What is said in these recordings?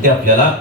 मुक्ती आपल्याला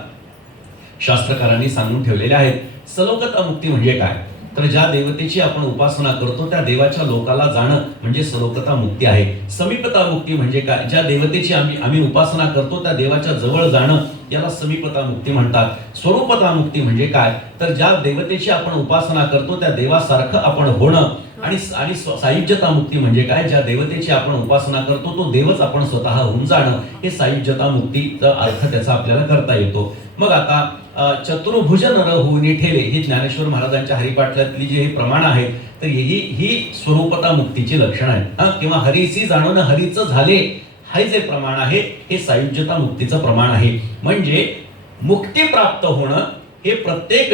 शास्त्रकारांनी सांगून ठेवलेल्या आहेत. सलोकता मुक्ती म्हणजे काय, तर ज्या देवतेची आपण उपासना करतो त्या देवाच्या लोकाला जाणं म्हणजे सलोकता मुक्ती आहे. समीपता मुक्ती म्हणजे काय, ज्या देवतेची आम्ही उपासना करतो त्या देवाच्या जवळ जाणं याला समीपता मुक्ती म्हणतात. स्वरूपता मुक्ती म्हणजे काय, तर ज्या देवतेची आपण उपासना करतो त्या देवासारखं आपण होणं. आणि सायुज्यता मुक्ती म्हणजे काय, ज्या देवतेची आपण उपासना करतो तो देवच आपण स्वतः होऊन जाणं, हे सायुज्यता मुक्तीचा अर्थ त्याचा आपल्याला करता येतो. मग आता चतुर्भुज नर होऊनी ठेले ही ज्ञानेश्वर महाराजांच्या हरिपाठातली जी हे प्रमाण आहेत, तर ही स्वरूपता मुक्तीची लक्षण आहेत. किंवा हरीसी जाणून हरीचं झाले हे जे प्रमाण आहे हे सायुज्यता मुक्तीचं प्रमाण आहे. म्हणजे मुक्ती प्राप्त होणं हे प्रत्येक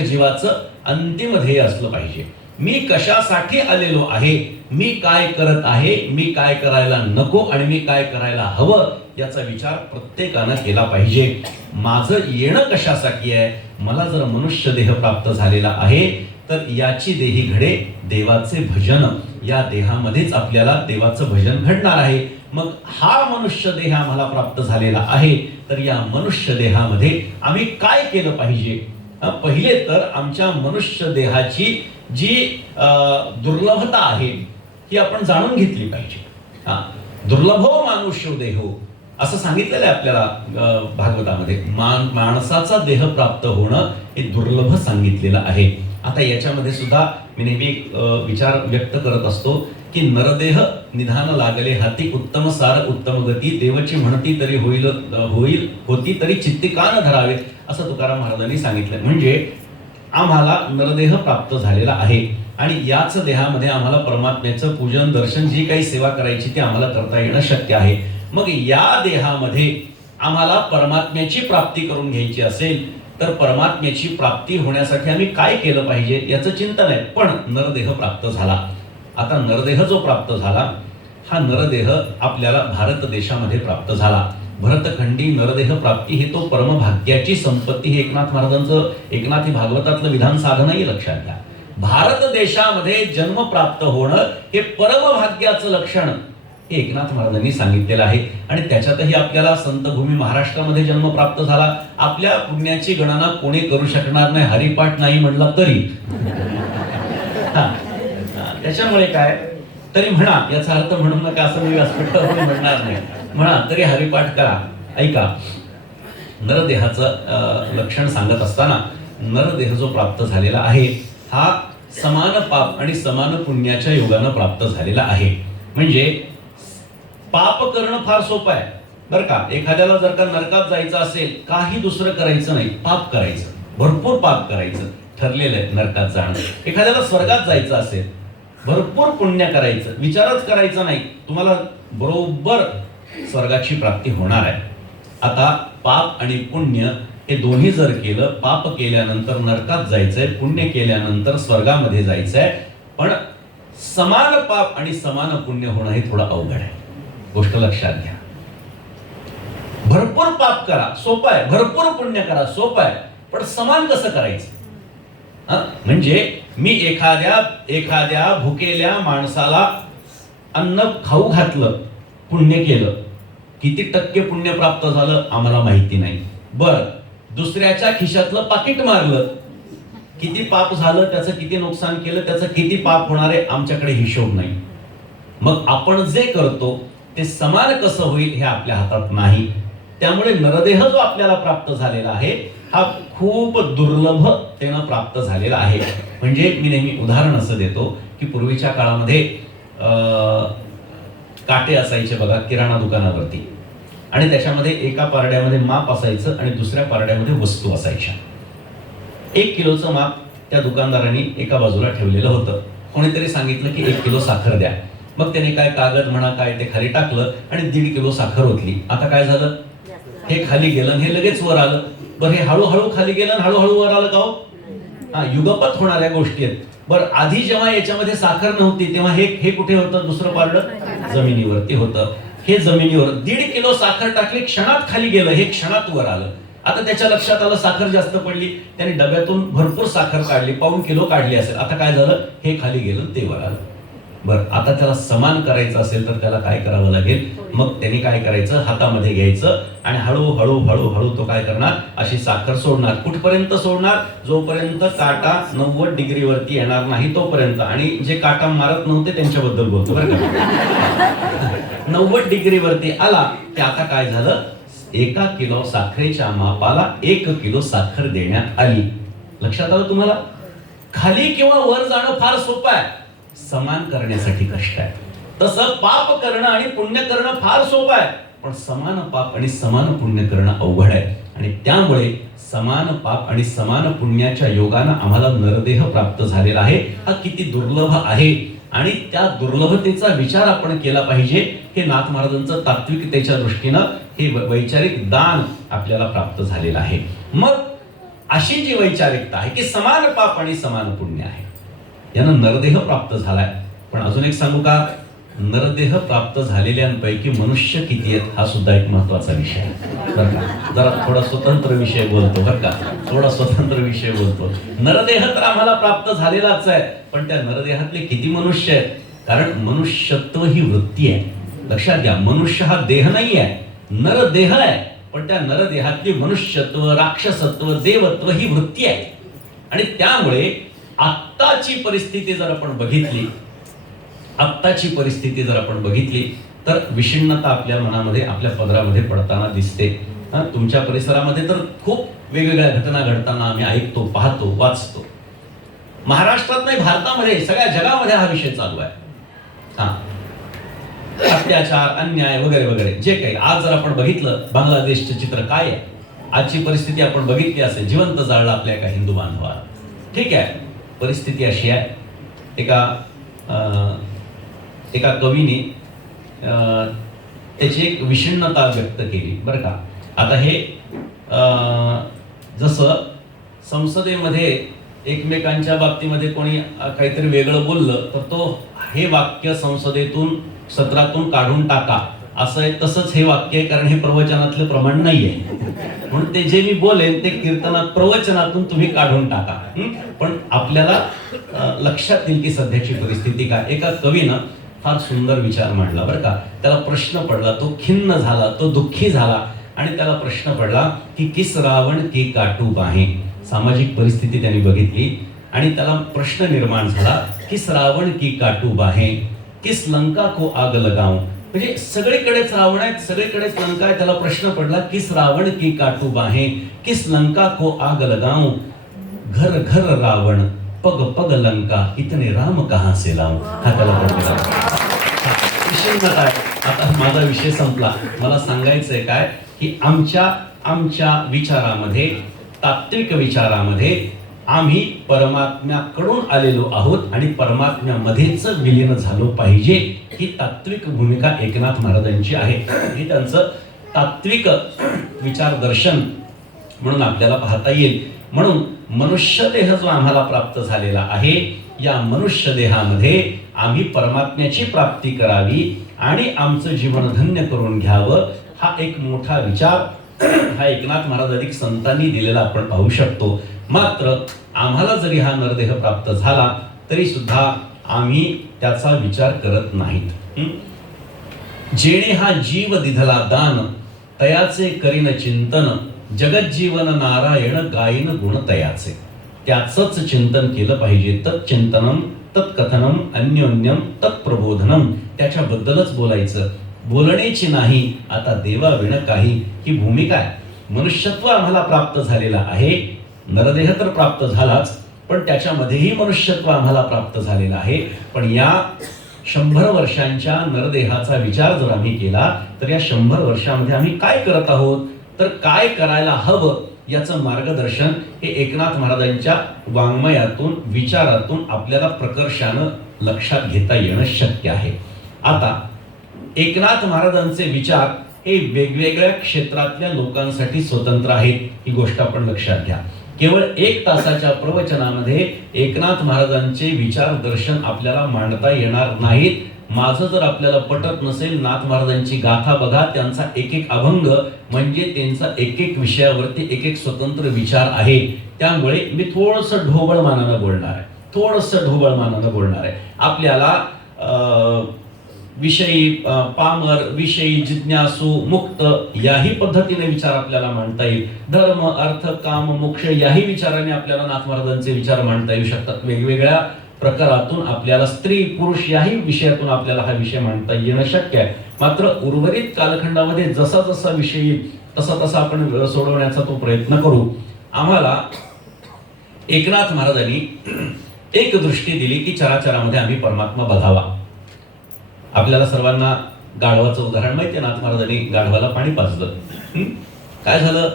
जीवाचं अंतिम ध्येय असलं पाहिजे. मी कशासाठी आलेलो आहे, मी काय करत आहे, मी काय करायला नको आणि मी काय करायला हवं याचा विचार प्रत्येकानं केला पाहिजे. माझं येणं कशासाठी आहे, मला जर मनुष्य देह प्राप्त झालेला आहे तर याची देही घडे देवाचे भजन, या देहामध्येच आपल्याला देवाचं भजन घडणार आहे. मग हा मनुष्य देह आम्हाला प्राप्त झालेला आहे तर या मनुष्य देहामध्ये आम्ही काय केलं पाहिजे. पहिले तर आमच्या मनुष्य देहाची जी दुर्लभता आहे ही आपण जाणून घेतली पाहिजे. दुर्लभो मानुष्यो देहो असं सांगितलेलं आहे आपल्याला भागवतामध्ये. माणसाचा देह प्राप्त होणं हे दुर्लभ सांगितलेलं आहे. आता याच्यामध्ये सुद्धा मी नेहमी विचार व्यक्त करत असतो की नरदेह निधान लागले हाती, उत्तम सार उत्तम गती, देवची म्हणती तरी होती तरी चित्ती कान धरावे, असं तुकाराम महाराजांनी सांगितलं. म्हणजे आम्हाला नरदेह प्राप्त झालेला आहे आणि याच देहामध्ये आम्हाला परमात्म्याचं पूजन दर्शन जी काही सेवा करायची ती आम्हाला करता येणं शक्य आहे. मग या देहामध्ये आम्हाला परमात्म्याची प्राप्ती करून घ्यायची असेल तर परमात्म्याची प्राप्ती होण्यासाठी आम्ही काय केलं पाहिजे याचं चिंतन आहे. पण नरदेह प्राप्त झाला. आता नरदेह जो प्राप्त झाला हा नरदेह आपल्याला भारत देशामध्ये प्राप्त झाला. भरतखंडी नरदेह प्राप्ती हे तो परमभाग्याची संपत्ती, हे एकनाथ महाराजांचं एकनाथी भागवतातलं विधान साधनही लक्षात घ्या. भारत देशामध्ये जन्म प्राप्त होणं हे परमभाग्याचं लक्षण हे एकनाथ महाराजांनी सांगितलेलं आहे. आणि त्याच्यातही आपल्याला संतभूमी महाराष्ट्रामध्ये जन्म प्राप्त झाला. आपल्या पुण्याची गणना कोणी करू शकणार नाही, हरिपाठ नाही म्हणला तरी. त्याच्यामुळे काय तरी म्हणा, याचा अर्थ म्हणू नका असं मी व्यासपीठावर म्हणणार नाही, म्हणा तरी हरिपाठ करा. ऐका, नरदेहाचं लक्षण सांगत असताना नरदेह जो प्राप्त झालेला आहे हा समान पाप आणि समान पुण्याच्या योगानं प्राप्त झालेला आहे. म्हणजे पाप करणं फार सोपं आहे बरं का. एखाद्याला जर का नरकात जायचं असेल काही दुसरं करायचं नाही, पाप करायचं, भरपूर पाप करायचं, ठरलेलं आहे नरकात जाणं. एखाद्याला स्वर्गात जायचं असेल भरपूर पुण्य करायचं, विचारच करायचा नाही, तुम्हाला बरोबर स्वर्गाची प्राप्ती होणार आहे. आता पाप आणि पुण्य हे दोन्ही जर केलं, पाप केल्यानंतर नरकात जायचंय, पुण्य केल्यानंतर स्वर्गामध्ये जायचंय, पण समान पाप आणि समान पुण्य होणं हे थोडं अवघड आहे. गोष्ट लक्षात घ्या. भरपूर पाप करा सोपं आहे, भरपूर पुण्य करा सोपं आहे, पण समान कसं करायचं. म्हणजे मी एखाद्या भुकेल्या माणसाला अन्न खाऊ घातलं, पुण्य केलं, किती टक्के पुण्य प्राप्त झालं आम्हाला माहिती नाही. बर, दुसऱ्याच्या खिशातलं पाकिट मारलं, किती पाप झालं, त्याचं किती नुकसान केलं, त्याचं किती पाप होणार आहे आमच्याकडे हिशोब नाही. मग आपण जे करतो ते समान कसं होईल हे आपल्या हातात नाही. त्यामुळे नरदेह जो आपल्याला प्राप्त झालेला आहे हा खूप दुर्लभतेनं प्राप्त झालेला आहे. म्हणजे मी नेहमी उदाहरण असं देतो की पूर्वीच्या काळामध्ये काटे असायचे बघा किराणा दुकानावरती, आणि त्याच्यामध्ये एका पारड्यामध्ये माप असायचं आणि दुसऱ्या पारड्यामध्ये वस्तू असायच्या. 1 किलोचं माप त्या दुकानदारांनी एका बाजूला ठेवलेलं होतं. कोणीतरी सांगितलं की 1 किलो साखर द्या. मग त्याने काय कागद म्हणा काय ते खाली टाकलं आणि 1.5 किलो साखर ओतली. आता काय झालं, हे खाली गेलं, हे लगेच वर आलं. बरं, हे हळूहळू खाली गेलं, हळूहळू वर आलं का हो? युगपत होणाऱ्या गोष्टी आहेत. बरं, आधी जेव्हा याच्यामध्ये साखर नव्हती तेव्हा हे कुठे होतं, दुसरं पारडं जमिनीवरती होतं. हे जमिनीवर 1.5 किलो साखर टाकली, क्षणात खाली गेलं, हे क्षणात वर आलं. आता त्याच्या लक्षात आलं साखर जास्त पडली, त्याने डब्यातून भरपूर साखर काढली, 1.25 किलो काढली असेल. आता काय झालं, हे खाली गेलं ते वर आलं. बरं, आता त्याला समान करायचं असेल तर त्याला काय करावं लागेल? मग त्यांनी काय करायचं, हातामध्ये घ्यायचं आणि हळूहळू हळूहळू तो काय करणार, अशी साखर सोडणार. कुठपर्यंत सोडणार? जोपर्यंत काटा 90 डिग्रीवरती येणार नाही तोपर्यंत. आणि जे काटा मारत नव्हते त्यांच्याबद्दल बोलतो बरं का. 90 डिग्रीवरती आला की आता काय झालं, 1 किलो साखरेच्या मापाला 1 किलो साखर देण्यात आली. लक्षात आलं तुम्हाला? खाली किंवा वर जाणं फार सोपं आहे, समान करण्यासाठी कष्ट आहे. तसं पाप करणं आणि पुण्य करणं फार सोपं आहे, पण समान पाप आणि समान पुण्य करणं अवघड आहे. आणि त्यामुळे समान पाप आणि समान पुण्याच्या योगानं आम्हाला नरदेह प्राप्त झालेला आहे. हा किती दुर्लभ आहे आणि त्या दुर्लभतेचा विचार आपण केला पाहिजे. हे नाथ महाराजांचं तात्विकतेच्या दृष्टीनं हे वैचारिक दान आपल्याला प्राप्त झालेलं आहे. मग अशी जी वैचारिकता आहे की समान पाप आणि समान पुण्य आहे, यानं नरदेह प्राप्त झालाय. पण अजून एक सांगू का, नरदेह प्राप्त झालेल्यांपैकी मनुष्य किती आहेत हा सुद्धा एक महत्वाचा विषय आहे बरं का. जरा थोडा स्वतंत्र विषय बोलतो बरं का, थोडा स्वतंत्र विषय बोलतो. नरदेह तर आम्हाला प्राप्त झालेलाच आहे, पण त्या नरदेहातले किती मनुष्य आहेत? कारण मनुष्यत्व ही वृत्ती आहे. लक्षात घ्या, मनुष्य हा देह नाही आहे, नरदेह आहे. पण त्या नरदेहातली मनुष्यत्व, राक्षसत्व, देवत्व ही वृत्ती आहे. आणि त्यामुळे आत्ताची परिस्थिती जर आपण बघितली, आत्ताची परिस्थिती जर आपण बघितली तर विषण्णता आपल्या मनामध्ये, आपल्या पदरामध्ये पडताना दिसते. तुमच्या परिसरामध्ये तर खूप वेगवेगळ्या घटना घडताना आम्ही ऐकतो, पाहतो, वाचतो. महाराष्ट्रात नाही, भारतामध्ये, सगळ्या जगामध्ये हा विषय चालू आहे. अत्याचार, अन्याय वगैरे वगैरे जे काही. आज जर आपण बघितलं बांगलादेशचं चित्र काय आहे, आजची परिस्थिती आपण बघितली असेल, जिवंत जाळलं आपल्या एका हिंदू बांधवाला. ठीक आहे, परिस्थिती अशी आहे. एका कवीने त्याची एक विषण्णता व्यक्त केली बरं का. आता हे जसं संसदेमध्ये एकमेकांच्या बाबतीमध्ये कोणी काहीतरी वेगळं बोललं तर तो हे वाक्य संसदेतून, सत्रातून काढून टाका असं आहे. तसंच हे वाक्य आहे, कारण हे प्रवचनातलं प्रमाण नाहीये. म्हणून ते जे मी बोलेन ते कीर्तनात, प्रवचनातून तुम्ही काढून टाका. पण आपल्याला लक्षात येईल की सध्याची परिस्थिती काय. एका कवीनं फार सुंदर विचार मांडला बरं का. त्याला प्रश्न पडला, तो खिन्न झाला, तो दुःखी झाला आणि त्याला प्रश्न पडला की किस रावण की काटू बाहे. सामाजिक परिस्थिती त्यांनी बघितली आणि त्याला प्रश्न निर्माण झाला, किस रावण की काटू बाहे, किस लंका को आग लगाऊं. म्हणजे सगळीकडेच रावण आहेत, सगळीकडेच लंका आहे. त्याला प्रश्न पडला, किस रावण की काटू बाहे, किस लंका को आग लगाऊं. घर घर रावण, पग पग लंका, इतने राम कहां से लाऊं. हा त्याला पडला. आता माझा विषय संपला. मला सांगायचंय काय की आमच्या विचारामध्ये, तात्विक विचारामध्ये आम्ही परमात्म्याकडून आलेलो आहोत आणि परमात्म्यामध्येच विलीन झालो पाहिजे. ही तात्विक भूमिका एकनाथ महाराजांची आहे. हे त्यांचं तात्विक विचारदर्शन म्हणून आपल्याला पाहता येईल. म्हणून मनुष्य देह जो आम्हाला प्राप्त झालेला आहे, या मनुष्य देहामध्ये आम्ही परमात्म्याची प्राप्ती करावी आणि आमचं जीवन धन्य करून घ्यावं, हा एक मोठा विचार हा एकनाथ महाराज अधिक संतांनी दिलेला आपण पाहू शकतो. मात्र आम्हाला जरी हा नरदेह प्राप्त झाला तरी सुद्धा आम्ही त्याचा विचार करत नाहीत. जेणे हा जीव दिधला दान, तयाचे करीन चिंतन, जगज्जीवन नारायण गायन गुण तयाचे. त्याचंच चिंतन केलं पाहिजे. तत्चिंतनम तत्कथनम अन्योन्यम तत्प्रबोधनम. त्याच्याबद्दलच बोलायचं, बोलण्याची नाही. आता देवा विण काही, ही भूमिका आहे. मनुष्यत्व आम्हाला प्राप्त झालेला आहे, नरदेह तर प्राप्त झालाच, पण त्याच्यामध्येही मनुष्यत्व आम्हाला प्राप्त झालेलं आहे. पण या 100 वर्षांच्या नरदेहाचा विचार जर आम्ही केला तर या 100 वर्षामध्ये आम्ही काय करत आहोत, तर काय करायला हवं याचं मार्गदर्शन हे एकनाथ महाराजांच्या वाङ्मयातून, विचारातून आपल्याला प्रकर्षानं लक्षात घेता येणं शक्य आहे. आता एकनाथ महाराजांचे विचार हे वेगवेगळ्या क्षेत्रातल्या लोकांसाठी स्वतंत्र आहेत, ही गोष्ट आपण लक्षात घ्या. केवळ 1 तासाच्या प्रवचनामध्ये एकनाथ महाराजांचे विचार दर्शन आपल्याला मांडता येणार नाहीत. माझं जर आपल्याला पटत नसेल, नाथ महाराजांची गाथा बघा, त्यांचा एक एक अभंग म्हणजे त्यांचा एक एक विषयावरती एक एक स्वतंत्र विचार आहे. त्यामुळे मी थोडंसं ढोबळमानानं बोलणार आहे, थोडंसं ढोबळमानानं बोलणार आहे. आपल्याला विषयी पामर, विषयी जिज्ञासू, मुक्त याही पद्धतीने विचार आपल्याला मांडता येईल. धर्म, अर्थ, काम, मोक्ष याही विचाराने आपल्याला नाथ महाराजांचे विचार मांडता येऊ शकतात. वेगवेगळ्या प्रकारातून आपल्याला स्त्री पुरुष याही विषयातून आपल्याला हा विषय मांडता येणं शक्य आहे. मात्र उर्वरित कालखंडामध्ये जसा जसा विषय येईल तसा तसा आपण सोडवण्याचा तो प्रयत्न करू. आम्हाला एकनाथ महाराजांनी एक दृष्टी दिली की चराचरामध्ये आम्ही परमात्मा बघावा. आपल्याला सर्वांना गाढवाचं उदाहरण माहिती आहे. नाथ महाराजांनी गाढवाला पाणी पाजलं. काय झालं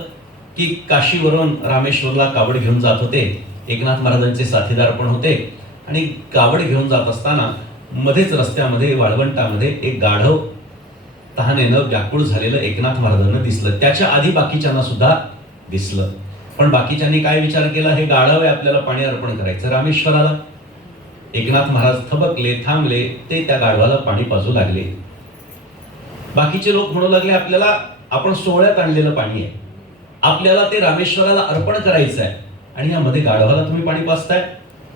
की काशीवरून रामेश्वरला कावड घेऊन जात होते. एकनाथ महाराजांचे साथीदार पण होते आणि कावड घेऊन जात असताना मध्येच रस्त्यामध्ये वाळवंटामध्ये एक गाढव तहानेनं व्याकुळ झालेलं एकनाथ महाराजांना दिसलं. त्याच्या आधी बाकीच्यांना सुद्धा दिसलं. पण बाकीच्यांनी काय विचार केला, हे गाढव आहे, आपल्याला पाणी अर्पण करायचं रामेश्वराला. एकनाथ महाराज थबकले, थांबले, ते त्या गाढवाला पाणी पाजू लागले. बाकीचे लोक म्हणू लागले, आपल्याला आपण सोहळ्यात आणलेलं पाणी आहे, आपल्याला ते रामेश्वराला अर्पण करायचं आहे आणि यामध्ये गाढवाला तुम्ही पाणी पाजताय.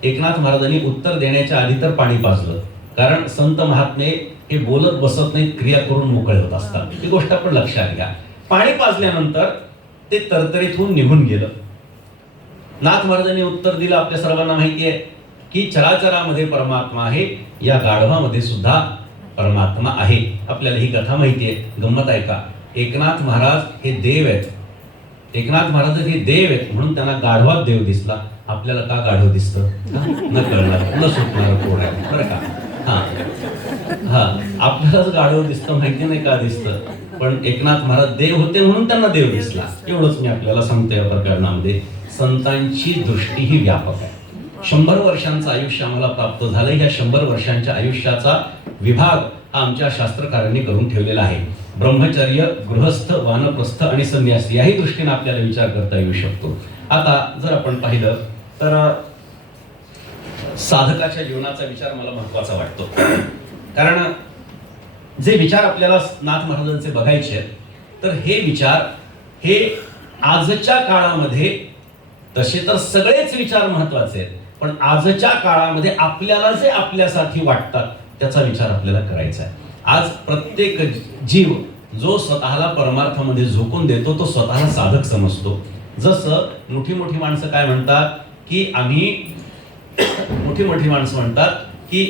एकनाथ महाराजांनी उत्तर देण्याच्या आधी तर पाणी पाजलं. कारण संत महात्मे हे बोलत बसत नाहीत, क्रिया करून मोकळे होत असतात. ही गोष्ट आपण लक्षात घ्या. पाणी पाजल्यानंतर ते तरतरीत होऊन निघून गेलं. नाथ महाराजांनी उत्तर दिलं, आपल्या सर्वांना माहिती आहे की चराचरामध्ये परमात्मा आहे, या गाढवामध्ये सुद्धा परमात्मा आहे. आपल्याला ही कथा माहिती आहे. गंमत आहे का, एकनाथ महाराज हे देव आहेत. एकनाथ महाराज हे देव आहेत म्हणून त्यांना गाढवात देव दिसला. आपल्याला का गाढव दिसतं न कळणार, न सुटणार कोण आहे बरं का. हा, आपल्यालाच गाढव दिसतं, माहिती नाही का दिसतं, पण एकनाथ महाराज देव होते म्हणून त्यांना देव दिसला. एवढंच मी आपल्याला सांगतोय. या प्रकरणामध्ये संतांची दृष्टी ही व्यापक आहे. 100 वर्षांचं आयुष्य आम्हाला प्राप्त झालं. ह्या 100 वर्षांच्या आयुष्याचा विभाग हा आमच्या शास्त्रकारांनी करून ठेवलेला आहे. ब्रह्मचर्य, गृहस्थ, वानप्रस्थ आणि संन्यासी याही दृष्टीने आपल्याला विचार करता येऊ शकतो. आता जर आपण पाहिलं तर साधकाच्या जीवनाचा विचार मला महत्वाचा वाटतो. कारण जे विचार आपल्याला नाथ महाराजांचे बघायचे तर हे विचार हे आजच्या काळामध्ये, तसे तर सगळेच विचार महत्वाचे आहेत, पण आजच्या काळामध्ये आपल्याला जे आपल्यासाठी वाटतात त्याचा विचार आपल्याला करायचा आहे. आज प्रत्येक जीव जो स्वतःला परमार्थामध्ये झोकून देतो तो स्वतःला साधक समजतो. जसं मोठी मोठी माणसं काय म्हणतात की आम्ही मोठी मोठी माणसं म्हणतात की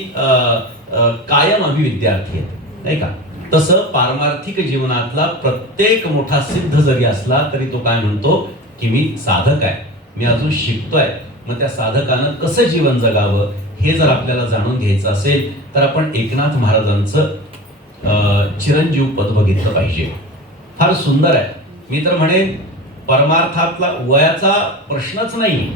कायम आम्ही विद्यार्थी आहेत, नाही का. तसं पारमार्थिक जीवनातला प्रत्येक मोठा सिद्ध जरी असला तरी तो काय म्हणतो की मी साधक आहे, मी अजून शिकतोय. मग त्या साधकानं कसं जीवन जगावं हे जर आपल्याला जाणून घ्यायचं असेल तर आपण एकनाथ महाराजांचं चिरंजीव पद बघितलं पाहिजे. फार सुंदर आहे. मी तर म्हणेन परमार्थातला वयाचा प्रश्नच नाही.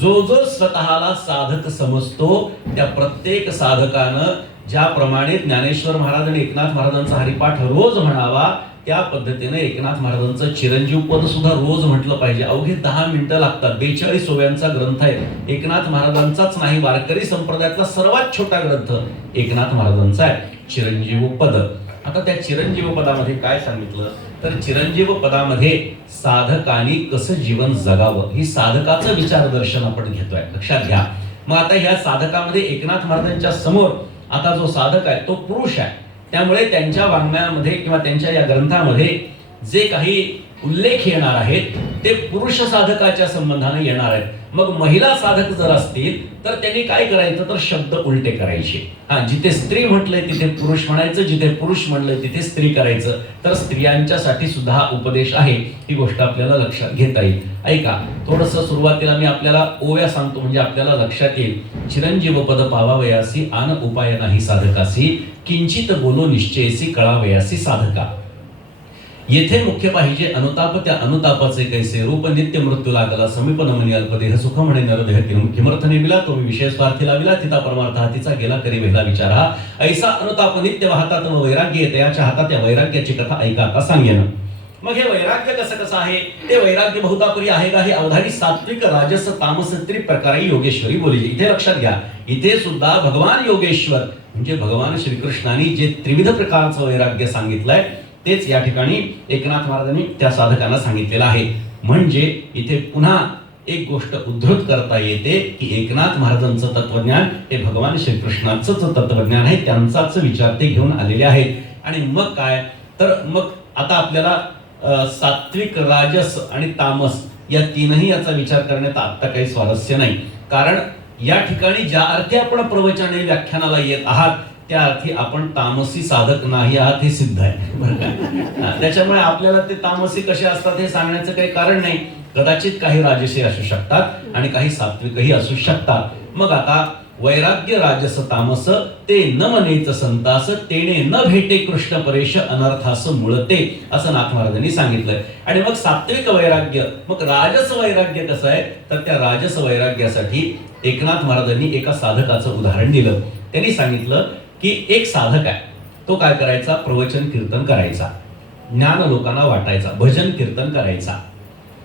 जो जो स्वतःला साधक समजतो त्या प्रत्येक साधकानं ज्याप्रमाणे ज्ञानेश्वर महाराज आणि एकनाथ महाराजांचा हरिपाठ रोज म्हणावा त्या पद्धतीने एकनाथ महाराजांचं चिरंजीव पद सुद्धा रोज म्हटलं पाहिजे. अवघे 10 मिनिटं लागतात. 42 ओव्यांचा ग्रंथ आहे. एकनाथ महाराजांचाच नाही, वारकरी संप्रदायातला सर्वात छोटा ग्रंथ एकनाथ महाराजांचा आहे, चिरंजीव पद. आता त्या चिरंजीव पदामध्ये काय सांगितलं तर चिरंजीव पदामध्ये साधकांनी कसं जीवन जगावं ही साधकाचं विचारदर्शन आपण घेतोय. लक्षात घ्या. मग आता ह्या साधकामध्ये एकनाथ महाराजांच्या समोर आता जो साधक आहे तो पुरुष आहे. त्यामुळे त्यांच्या वाङ्मयामध्ये किंवा त्यांच्या या ग्रंथामध्ये जे काही उल्लेख येणार आहेत ते पुरुष साधकाच्या संबंधाने येणार आहेत. मग महिला साधक जर असतील तर त्यांनी काय करायचं तर शब्द उलटे करायचे. जिथे स्त्री म्हटलंय तिथे पुरुष म्हणायचं, जिथे पुरुष म्हणलंय तिथे स्त्री करायचं. तर स्त्रियांच्यासाठी सुद्धा हा उपदेश आहे. ही गोष्ट आपल्याला लक्षात घेता येईल. ऐका, थोडंसं सुरुवातीला मी आपल्याला ओव्या सांगतो म्हणजे आपल्याला लक्षात येईल. चिरंजीव पद पावावयासी आन उपाय नाही साधकासी, किंचित बोलो निश्चयसी कळावयासी साधका. येथे मुख्य पाहिजे अनुताप, त्या अनुतापाचे कैसे रूप नित्य मृत्यू लागला समीप नमनी अल्पदेह सुख म्हणे नरदेह किमर्थ नेमिला तो विषय स्वार्थी लाविला तिचा परमार्थ हातीचा गेला करी वेगळा विचार हा ऐसा अनुताप नित्य वाहतात व वैराग्य येते याच्या हातात. या वैराग्याची कथा ऐका आता सांगेन. मग हे वैराग्य कसं आहे ते वैराग्य बहुतापुरी आहे का हे अवधानी सात्विक राजस तामस त्रिप्रकारे योगेश्वरी बोलली. इथे लक्षात घ्या, इथे सुद्धा भगवान योगेश्वर म्हणजे भगवान श्रीकृष्णाने जे त्रिविध प्रकारचं वैराग्य सांगितलंय तेच या ठिकाणी एकनाथ महाराजांनी त्या साधकांना सांगितलेलं आहे. म्हणजे इथे पुन्हा एक गोष्ट उद्धृत करता येते की एकनाथ महाराजांचं तत्वज्ञान हे भगवान श्रीकृष्णाचंच तत्वज्ञान आहे, त्यांचाच विचार ते घेऊन आलेले आहेत. आणि मग काय तर मग आता आपल्याला सात्विक, राजस आणि तामस या तीनही याचा विचार करण्यात आता काही स्वारस्य नाही. कारण या ठिकाणी ज्या अर्थी आपण प्रवचने व्याख्यानाला येत आहात त्या अर्थी आपण तामसी साधक नाही आहात हे सिद्ध आहे, बरं का. त्याच्यामुळे आपल्याला ते तामसी कसे असतात हे सांगण्याचं काही कारण नाही. कदाचित काही राजसी असू शकतात आणि काही सात्विकही असू शकतात. मग आता वैराग्य राजस तामस ते न मनेच संतास, तेने न भेटे कृष्ण परेश अनर्थास मुळते, असं नाथ महाराजांनी सांगितलंय. आणि मग सात्विक वैराग्य, मग राजस वैराग्य कसं आहे तर त्या राजस वैराग्यासाठी एकनाथ महाराजांनी एका साधकाचं उदाहरण दिलं. त्यांनी सांगितलं की एक साधक आहे, तो काय करायचा, प्रवचन कीर्तन करायचा, ज्ञान लोकांना वाटायचा, भजन कीर्तन करायचा.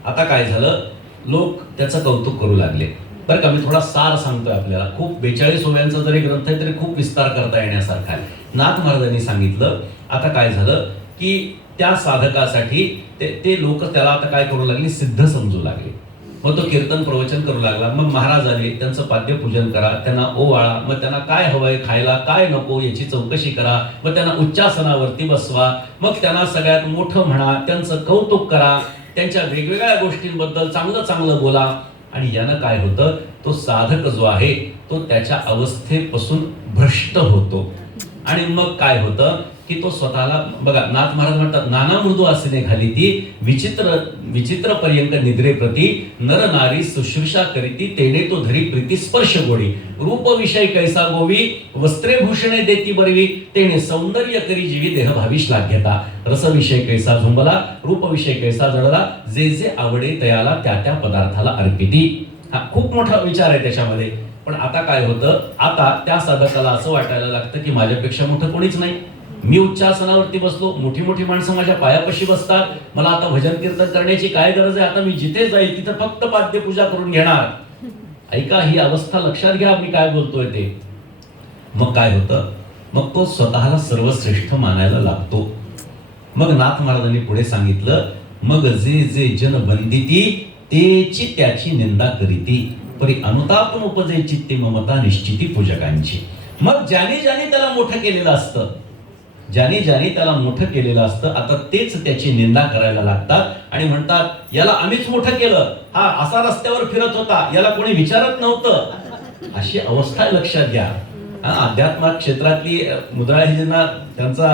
आता काय झालं, लोक त्याचं कौतुक करू लागले, बरं का. मी थोडा सार सांगतोय आपल्याला. खूप 42 ओव्यांचा जरी ग्रंथ आहे तरी खूप विस्तार करता येण्यासारखा आहे. नाथ महाराजांनी सांगितलं, आता काय झालं की त्या साधकासाठी ते लोक त्याला आता काय करू लागले, सिद्ध समजू लागले. मग तो कीर्तन प्रवचन करू लागला. मग महाराज आले, त्यांचं पाद्यपूजन करा, त्यांना ओवाळा, मग त्यांना काय हवंय खायला, काय नको याची चौकशी करा, मग त्यांना उच्चासनावरती बसवा, मग त्यांना सगळ्यात मोठं म्हणा, त्यांचं कौतुक करा, त्यांच्या वेगवेगळ्या गोष्टींबद्दल चांगलं चांगलं बोला. आणि यानं काय होतं, तो साधक जो आहे तो त्याच्या अवस्थेपासून भ्रष्ट होतो. आणि मग काय होतं की तो स्वतःला, बघा नाथ महाराज म्हणतात, नाना मृदू आसने घाली ती विचित्र विचित्र पर्यंत निद्रे प्रती, नर नारी शुश्रूषा करीती, तेने तो धरी प्रीती स्पर्श गोडी, रूप विषय कैसा गोवी, वस्त्रे भूषणे देती बरवी, तेने सौंदर्य करी जीवी देह भावी श्लाघ्यता, रस विषय कैसा झुंबला, रूप विषय कैसा जडला, जे जे आवडे तयाला त्या त्या पदार्थाला अर्पिती. हा खूप मोठा विचार आहे त्याच्यामध्ये. पण आता काय होतं, आता त्या साधकाला असं वाटायला लागतं की माझ्यापेक्षा मोठं कोणीच नाही. मी उच्चासनावरती बसलो, मोठी मोठी माणसं माझ्या पायापाशी बसतात, मला आता भजन कीर्तन करण्याची काय गरज आहे, आता मी जिथे जाईल तिथं फक्त पाद्यपूजा करून घेणार. ऐका, ही अवस्था लक्षात घ्या मी काय बोलतोय ते. मग काय होतं, मग तो स्वतःला सर्वश्रेष्ठ मानायला लागतो. मग नाथ महाराजांनी पुढे सांगितलं, मग जे जे जन बंदिती तेची त्याची निंदा करीती, परी अनुताप उपजे चित्ते ममता निश्चिती पूजकांची. मग ज्याने ज्याने त्याला मोठं केलेलं असतं, ज्याने ज्याने त्याला मोठं केलेलं असतं, आता तेच त्याची निंदा करायला लागतात आणि म्हणतात याला आम्हीच मोठं केलं, हा असा रस्त्यावर फिरत होता, याला कोणी विचारत नव्हतं. अशी अवस्था लक्षात घ्या. अध्यात्म क्षेत्रातली मुद्राजींना त्यांचा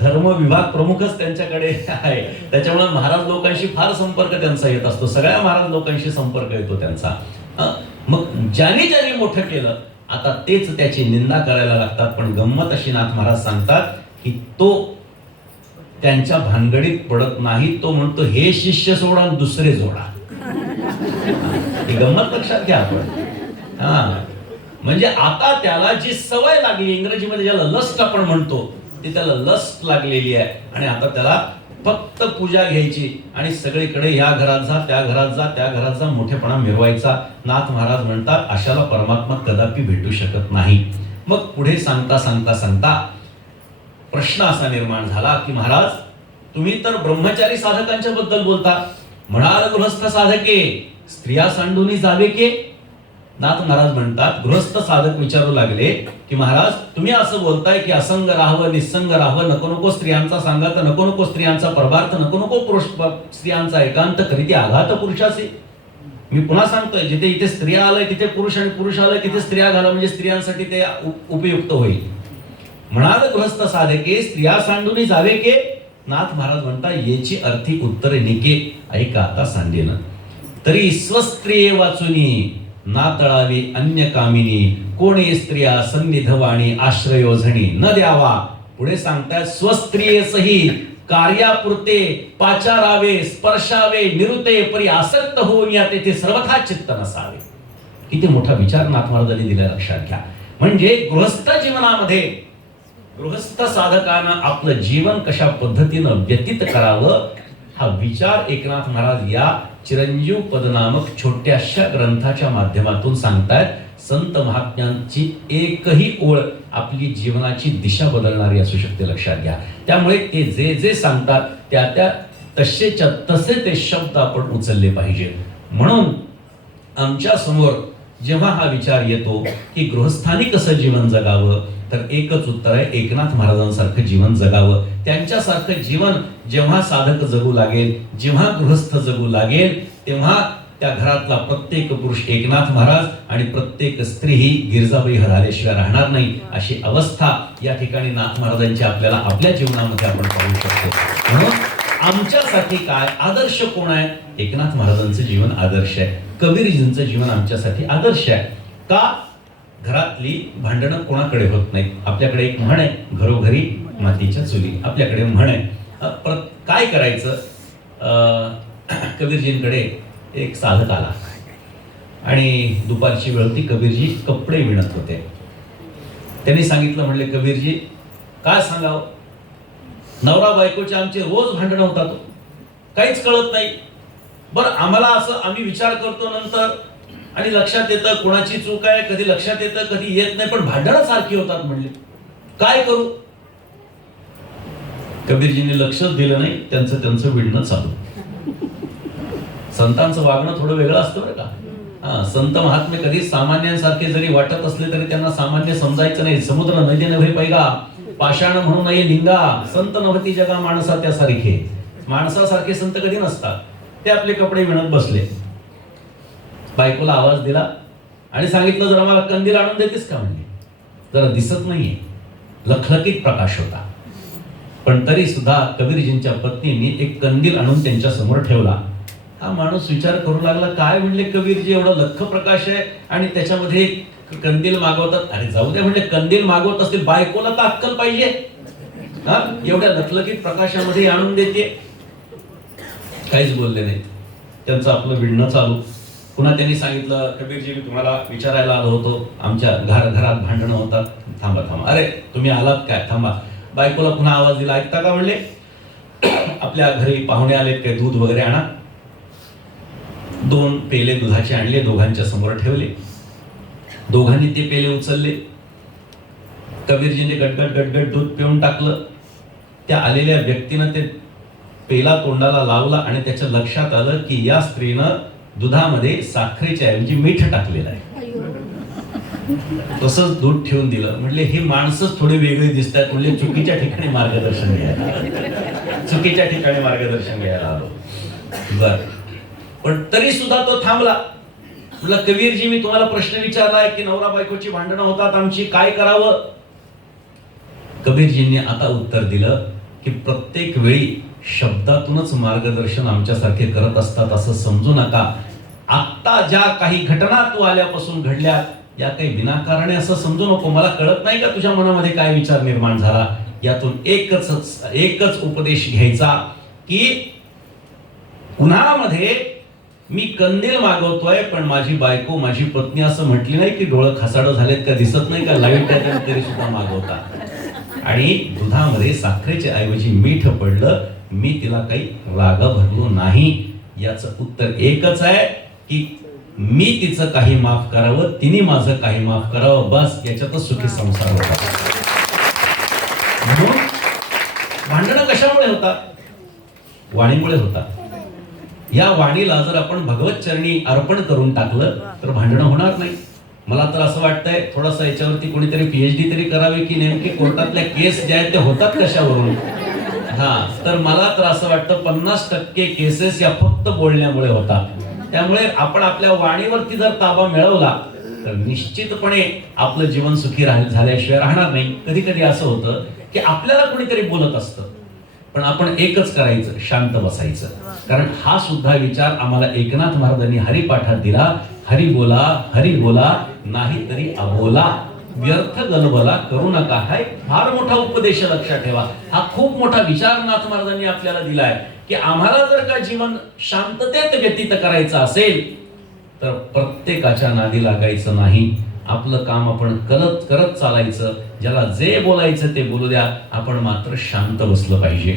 धर्म विभाग प्रमुखच त्यांच्याकडे आहे, त्याच्यामुळे महाराज लोकांशी फार संपर्क त्यांचा येत असतो, सगळ्या महाराज लोकांशी संपर्क येतो त्यांचा. मग ज्याने ज्याने मोठं केलं आता तेच त्याची निंदा करायला लागतात. पण गंमत अशी नाथ महाराज सांगतात की तो त्यांच्या भानगडीत पडत नाही. तो म्हणतो हे शिष्य सोडा दुसरे जोडा. ही गंमत लक्षात घ्या आपण. म्हणजे आता त्याला जी सवय लागली, इंग्रजीमध्ये ज्याला लस्ट आपण म्हणतो, ती त्याला लस्ट लागलेली आहे. आणि आता त्याला फक्त पूजा घ्यायची आणि सगळीकडे या घरात जा, त्या घरात जा, त्या घरात जा, मोठेपणा मिरवायचा. नाथ महाराज म्हणतात अशाला परमात्मा कदापि भेटू शकत नाही. मग पुढे सांगता सांगता सांगता प्रश्न असा निर्माण झाला की महाराज तुम्ही तर ब्रह्मचारी साधकांच्या बद्दल बोलता, म्हणाल गृहस्थ साधके स्त्रिया सांडूनी जावे के. नाथ महाराज म्हणतात, गृहस्थ साधक विचारू लागले की महाराज तुम्ही असं बोलताय की असंग राहावं, निसंग राहावं, नको नको स्त्रियांचा सांगात, नको नको स्त्रियांचा परमार्थ, नको नको पुरुष स्त्रियांचा एकांत करीती आघात पुरुषासी. मी पुन्हा सांगतोय, जिथे इथे स्त्रिया आलंय तिथे पुरुष आणि पुरुष आलंय तिथे स्त्रिया घाला, म्हणजे स्त्रियांसाठी ते उपयुक्त होईल. म्हणाल गृहस्थ साधके स्त्रिया सांडूनी जावे के. नाथ महाराज म्हणता याची अर्थी उत्तरे निके. ऐका आता सांगेन. तरी स्वस्त्रिये वाचुनी ना तळावी अन्य कामिनी, कोणी स्त्रिया सन्निधवाणी आश्रयोझणी न द्यावा. पुढे सांगताय स्वस्त्रियेसही कार्यापुरते पाचारावे, स्पर्शावे, निरुते परी आसक्त होऊन या तेथे सर्वथा चित्त नसावे. किती मोठा विचार नाथ महाराजांनी दिला, लक्षात घ्या. म्हणजे गृहस्थ जीवनामध्ये गृहस्थ साधकानं आपलं जीवन कशा पद्धतीनं व्यतीत करावं हा विचार एकनाथ महाराज या चिरंजीव पद नामक छोट्याशा ग्रंथाच्या माध्यमातून सांगतायत. संत महात्म्यांची एकही ओळ आपली जीवनाची दिशा बदलणारी असू शकते, लक्षात घ्या. त्यामुळे ते जे जे सांगतात त्या त्या तसेच्या तसे ते शब्द आपण उचलले पाहिजे. म्हणून आमच्या समोर जेव्हा हा विचार येतो की गृहस्थानी कसं जीवन जगावं, तर एकच उत्तर आहे, एकनाथ महाराजांसारखं जीवन जगावं. त्यांच्यासारखं जीवन जेव्हा साधक जगू लागेल, जेव्हा गृहस्थ जगू लागेल, तेव्हा त्या घरातला प्रत्येक पुरुष एकनाथ महाराज आणि प्रत्येक स्त्री ही गिरजाबाई झाल्याशिवाय राहणार नाही, अशी अवस्था या ठिकाणी नाथ महाराजांची आपल्याला आपल्या जीवनामध्ये आपण पाहू शकतो. म्हणून आमच्यासाठी काय आदर्श कोण आहे? एकनाथ महाराजांचं जीवन आदर्श आहे. कबीरजींचं जीवन आमच्यासाठी आदर्श आहे. का? घरातली भांडणं कोणाकडे होत नाहीत. आपल्याकडे एक म्हण आहे, घरोघरी मातीच्या चुली. आपल्याकडे म्हण आहे. काय करायचं? कबीरजींकडे एक साधक आला आणि दुपारची वेळ होती. कबीरजी कपडे विणत होते. त्यांनी सांगितलं, म्हणले कबीरजी काय सांगावं, नवरा बायकोचे आमचे रोज भांडणं होतात, काहीच कळत नाही. बरं आम्हाला असं आम्ही विचार करतो नंतर आणि लक्षात येतं कोणाची चूक आहे, कधी लक्षात येतं कधी येत नाही, पण भांडणं सारखी होतात. म्हणले काय करू? कबीरजींनी लक्षच दिलं नाही. त्यांचं विणणं चालू. संतांचं वागणं थोडं वेगळं असतं बरं का. संत महात्मे कधी सामान्यांसारखे जरी वाटत असले तरी त्यांना सामान्य समजायचं नाही. समुद्र नदी नव्हे पैगा, पाषाण म्हणून नाही लिंगा, संत नव्हती जगा माणसा त्यासारखे. माणसासारखे संत कधी नसतात. ते आपले कपडे विणत बसले. बायकोला आवाज दिला आणि सांगितलं, जरा मला कंदील आणून देतेस का? म्हणजे जरा दिसत नाहीये. लखलखीत प्रकाश होता, पण तरी सुद्धा कबीरजींच्या पत्नीने एक कंदील आणून त्यांच्या समोर ठेवला. हा माणूस विचार करू लागला, काय म्हणले कबीरजी, एवढा लख प्रकाश आहे आणि त्याच्यामध्ये कंदील मागवतात. अरे जाऊ द्या म्हणले, कंदील मागवत असतील, बायकोला तर अक्कल पाहिजे. एवढ्या लखलखीत प्रकाशामध्ये आणून देते. काहीच बोलले नाही. त्यांचं आपलं विणणं चालू. पुन्हा त्यांनी सांगितलं, कबीरजी मी तुम्हाला विचारायला आलो होतो, आमच्या घरात भांडणं होतात. थांबा. अरे तुम्ही आलात काय? थांबा. बायकोला पुन्हा आवाज दिला, ऐकता का? म्हणले आपल्या घरी पाहुणे आलेत, काय दूध वगैरे आणा. 2 पेले दुधाचे आणले, दोघांच्या समोर ठेवले. दोघांनी ते पेले उचलले. कबीरजीने गटगट दूध पिऊन टाकलं. त्या आलेल्या व्यक्तीनं ते पेला तोंडाला लावला आणि त्याच्या लक्षात आलं की या स्त्रीनं दुधामध्ये साखरेच्या ऐवजी मीठ टाकलेलं आहे. तसंच दूध ठेवून दिलं. म्हणले हे माणसंच थोडे वेगळे दिसतात. म्हणजे चुकीच्या ठिकाणी मार्गदर्शन घ्यायला आलो. बर, पण तरी सुद्धा तो थांबला. म्हटलं कबीरजी मी तुम्हाला प्रश्न विचारलाय की नवरा बायकोची भांडणं होतात आमची, काय करावं? कबीरजींनी आता उत्तर दिलं की प्रत्येक वेळी शब्दातूनच मार्गदर्शन आमच्यासारखे करत असतात असं समजू नका. आत्ता ज्या काही घटना तू आल्यापासून घडल्या, या काही विनाकारणे असं समजू नको. मला कळत नाही का तुझ्या मनामध्ये काय विचार निर्माण झाला. यातून एकच उपदेश घ्यायचा की उन्हाळ्यामध्ये मी कंदील मागवतोय, पण माझी बायको माझी पत्नी असं म्हटली नाही की डोळं खसाडं झालेत का, दिसत नाही का, लाईट तरी सुद्धा मागवता. आणि दुधामध्ये साखरेच्या ऐवजी मीठ पडलं, मी तिला काही राग भरलो नाही. याचं उत्तर एकच आहे की मी तिचं काही माफ करावं, तिने माझं काही माफ करावं, बस याच्यातच सुखी संसार होता. म्हणून भांडणं कशामुळे होतात? वाणीमुळे होतात. या वाणीला जर आपण भगवत चरणी अर्पण करून टाकलं तर भांडणं होणार नाही. मला तर असं वाटतंय थोडंसं याच्यावरती कोणीतरी पीएचडी तरी करावी की नेमके कोर्टातल्या केस ज्या आहेत त्या होतात कशावरून. तर मला तर असं वाटतं 50% केसेस या फक्त बोलण्यामुळे होतात. त्यामुळे आपण आपल्या वाणीवरती जर ताबा मिळवला तर निश्चितपणे आपलं जीवन सुखी झाल्याशिवाय राहणार नाही. कधी कधी असं होतं की आपल्याला कोणीतरी बोलत असतं, पण आपण एकच करायचं, शांत बसायचं. कारण हा सुद्धा विचार आम्हाला एकनाथ महाराजांनी हरिपाठात दिला. हरी बोला नाही तरी अबोला, व्यर्थ गलबला करू नका. हा एक फार मोठा उपदेश लक्षात ठेवा. हा खूप मोठा विचार नाथ महाराजांनी आपल्याला दिलाय की आम्हाला जर का जीवन शांततेत व्यतीत करायचं असेल तर प्रत्येकाच्या नादी लागायचं नाही. आपलं काम आपण करत चालायचं. ज्याला जे बोलायचं ते बोलू द्या, आपण मात्र शांत बसलं पाहिजे.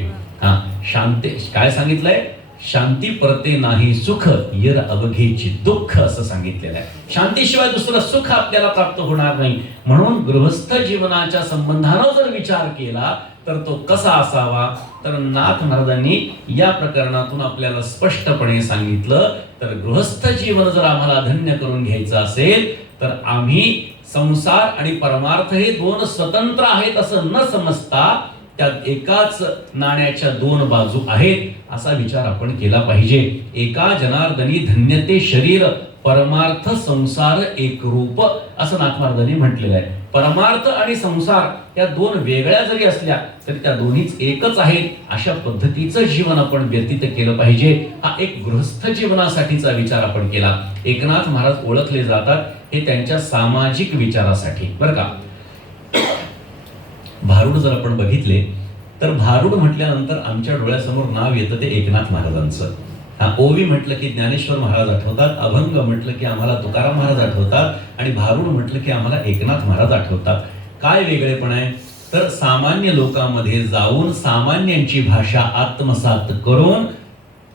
शांत काय सांगितलंय? शांती परते नाही सुख, येर अवघेची दुःख, असं सांगितलेलं आहे. शांतीशिवाय दुसरं सुख आपल्याला प्राप्त होणार नाही. म्हणून गृहस्थ जीवनाच्या संबंधानं जर विचार केला तर तो कसा असावा, तर नाथ महाराजांनी या प्रकरणातून आपल्याला स्पष्टपणे सांगितलं. तर गृहस्थ जीवन जर आम्हाला धन्य करून घ्यायचं असेल तर आम्ही संसार आणि परमार्थ हे दोन स्वतंत्र आहेत असं न समजता त्यात एकाच नाण्याच्या दोन बाजू आहेत असा विचार आपण केला पाहिजे. एका जनार्दनी धन्यते शरीर, परमार्थ संसार एकरूप, असं नाथ महाराजांनी म्हटलेलं आहे. परमार्थ आणि संसार या दोन वेगळ्या जरी असल्या तरी त्या दोन्हीच एकच आहेत अशा पद्धतीचं जीवन आपण व्यतीत केलं पाहिजे. हा एक गृहस्थ जीवनासाठीचा विचार आपण केला. एकनाथ महाराज ओळखले जातात हे त्यांच्या सामाजिक विचारासाठी, बरं का. भारूड जर आपण बघितले तर भारूड म्हटल्यानंतर आमच्या डोळ्यासमोर नाव येतं ते एकनाथ महाराजांचं. ओवी म्हटलं की ज्ञानेश्वर महाराज आठवतात, अभंग म्हटलं की आम्हाला तुकाराम महाराज आठवतात, आणि भारूड म्हटलं की आम्हाला एकनाथ महाराज आठवतात. काय वेगळेपण आहे, तर सामान्य लोकांमध्ये जाऊन सामान्यांची भाषा आत्मसात करून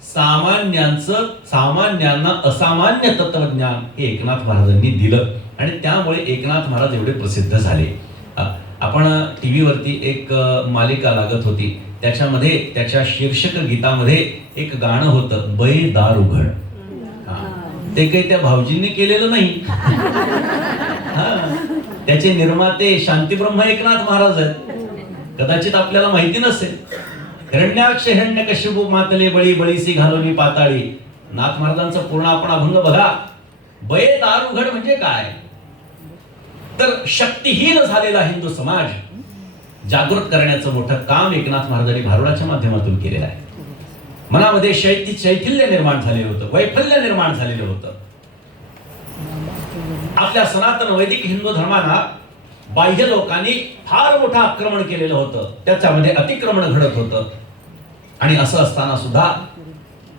सामान्यांना असामान्य तत्वज्ञान हे एकनाथ महाराजांनी दिलं, आणि त्यामुळे एकनाथ महाराज एवढे प्रसिद्ध झाले. आपण टीव्हीवरती एक मालिका लागत होती, त्याच्यामध्ये त्याच्या शीर्षक गीतामध्ये एक गाणं होतं, बै दार उघड. ते काही त्या भाऊजींनी केलेलं नाही. त्याचे निर्माते शांतीब्रह्म एकनाथ महाराज आहेत. कदाचित आपल्याला माहिती नसेल. हिरण्याक्ष हिरण्यकशिपू मातले बळी, बळीसी घालवली पाताळी. नाथ महाराजांचा पूर्ण आपण अभंग बघा. बै दार उघड म्हणजे काय, तर शक्तिहीन झालेला हिंदू समाज जागृत करण्याचं मोठं काम एकनाथ महाराजांनी भारुडाच्या माध्यमातून केलेलं आहे. मनामध्ये शैथिल्य निर्माण झालेलं होतं, वैफल्य निर्माण झालेलं होतं. आपल्या सनातन वैदिक हिंदू धर्माला बाह्य लोकांनी फार मोठं आक्रमण केलेलं होतं, त्याच्यामध्ये अतिक्रमण घडत होतं, आणि असं असताना सुद्धा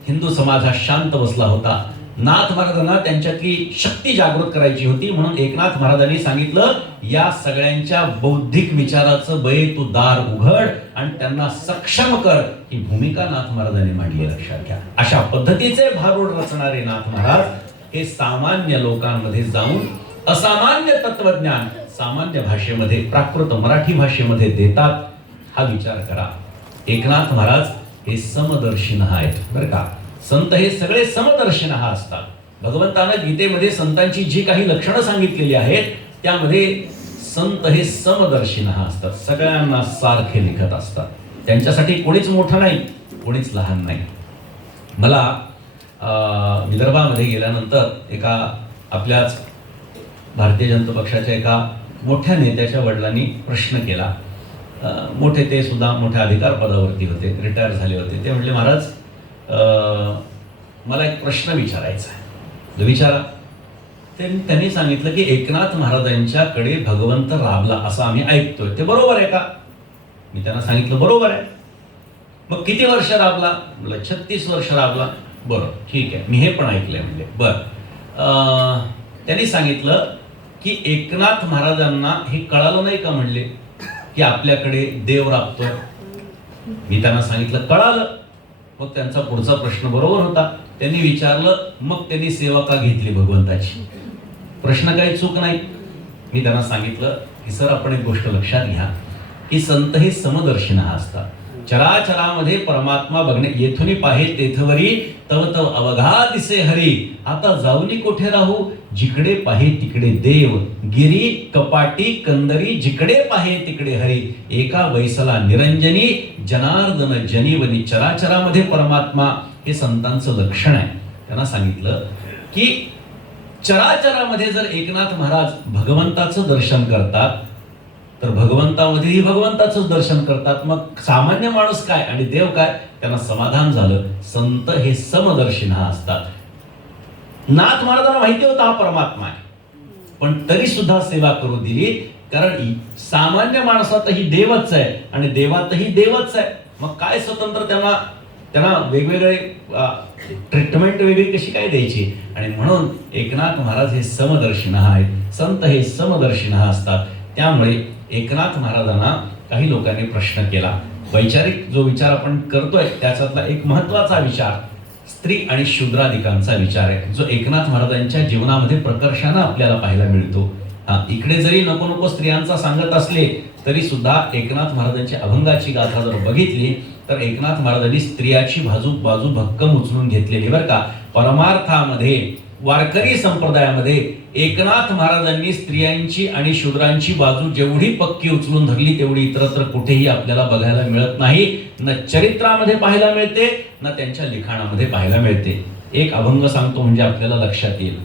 हिंदू समाज हा शांत बसला होता. नाथ महाराजांना त्यांच्यातली शक्ती जागृत करायची होती, म्हणून एकनाथ महाराजांनी सांगितलं, या सगळ्यांच्या बौद्धिक विचाराचं बै तू दार उघड आणि त्यांना सक्षम कर. ही भूमिका नाथ महाराजांनी मांडली, लक्षात घ्या. अशा पद्धतीचे भारूड रचणारे नाथ महाराज हे सामान्य लोकांमध्ये जाऊन असामान्य तत्वज्ञान सामान्य भाषेमध्ये, प्राकृत मराठी भाषेमध्ये देतात. हा विचार करा. एकनाथ महाराज हे समदर्शिन आहेत, बरं का. संत हे सगळे समदर्शिन असतात. भगवंतानं गीतेमध्ये संतांची जी काही लक्षणं सांगितलेली आहेत त्यामध्ये संत हे समदर्शिन असतात, सगळ्यांना सारखे लिखत असतात. त्यांच्यासाठी कोणीच मोठं नाही, कोणीच लहान नाही. मला विदर्भामध्ये गेल्यानंतर एका आपल्याच भारतीय जनता पक्षाच्या एका मोठ्या नेत्याच्या वडिलांनी प्रश्न केला. मोठे ते सुद्धा मोठ्या अधिकार पदावरती होते, रिटायर झाले होते. ते म्हटले, महाराज मला एक प्रश्न विचारायचा आहे. विचारा. त्यांनी सांगितलं की एकनाथ महाराजांच्याकडे भगवंत राबला असं आम्ही ऐकतोय, ते बरोबर आहे का? मी त्यांना सांगितलं बरोबर आहे. मग किती वर्ष राबला? म्हटलं 36 वर्ष राबला. बरं, ठीक आहे, मी हे पण ऐकलंय. म्हणजे बरं. त्यांनी सांगितलं की एकनाथ महाराजांना हे कळालं नाही का म्हणले की आपल्याकडे देव राबतोय? मी त्यांना सांगितलं कळालं. मग त्यांचा पुढचा प्रश्न बरोबर होता. त्यांनी विचारलं, मग त्यांनी सेवा का घेतली भगवंताची? प्रश्न काही चूक नाही. मी त्यांना सांगितलं की सर, आपण एक गोष्ट लक्षात घ्या की संत हे समदर्शिन असतात. चराचरामध्ये परमात्मा बघणे, येथुनी पाहे तेथवरी तव तव अवघा दिसे हरी. आता जाऊनी कोठे राहू, जिकडे पाहे तिकडे देव. गिरी कपाटी कंदरी, जिकडे पाहे तिकडे हरी. एका वैसला निरंजनी, जनार्दन जनीवनी. चराचरामध्ये परमात्मा हे संतांचं लक्षण आहे. त्यांना सांगितलं की चराचरामध्ये जर एकनाथ महाराज भगवंताचं दर्शन करतात तर भगवंतामध्येही भगवंताचं दर्शन करतात. मग सामान्य माणूस काय आणि देव काय? त्यांना समाधान झालं. संत हे समदर्शिन असतात. नाथ महाराजांना माहिती होता हा परमात्मा आहे, पण तरी सुद्धा सेवा करू दिली, कारण सामान्य माणसातही देवच आहे आणि देवातही देवच आहे. मग काय स्वतंत्र त्यांना वेगवेगळे ट्रीटमेंट वेगळी कशी काय द्यायची? आणि म्हणून एकनाथ महाराज हे समदर्शिन आहेत. संत हे समदर्शिन असतात. त्यामुळे एकनाथ महाराजांना काही लोकांनी प्रश्न केला. वैचारिक जो विचार आपण करतोय त्याच्यातला एक महत्वाचा विचार स्त्री आणि शूद्राधिकांचा विचार आहे, जो एकनाथ महाराजांच्या जीवनामध्ये प्रकर्षानं आपल्याला पाहायला मिळतो. हा, इकडे जरी नको नको स्त्रियांचा सांगत असले तरी सुद्धा एकनाथ महाराजांची अभंगाची गाथा जर बघितली तर एकनाथ महाराजांनी स्त्रियाची बाजू भक्कम उचलून घेतलेली बरं का. परमार्थामध्ये वारकरी संप्रदायामध्ये एकनाथ महाराजांनी स्त्रियांची आणि शूद्रांची बाजू जेवढी पक्की उचलून धरली तेवढी इतरत्र कुठेही आपल्याला बघायला मिळत नाही. न चरित्रामध्ये पाहायला मिळते, न त्यांच्या लिखाणामध्ये पाहायला मिळते. एक अभंग सांगतो म्हणजे आपल्याला लक्षात येईल.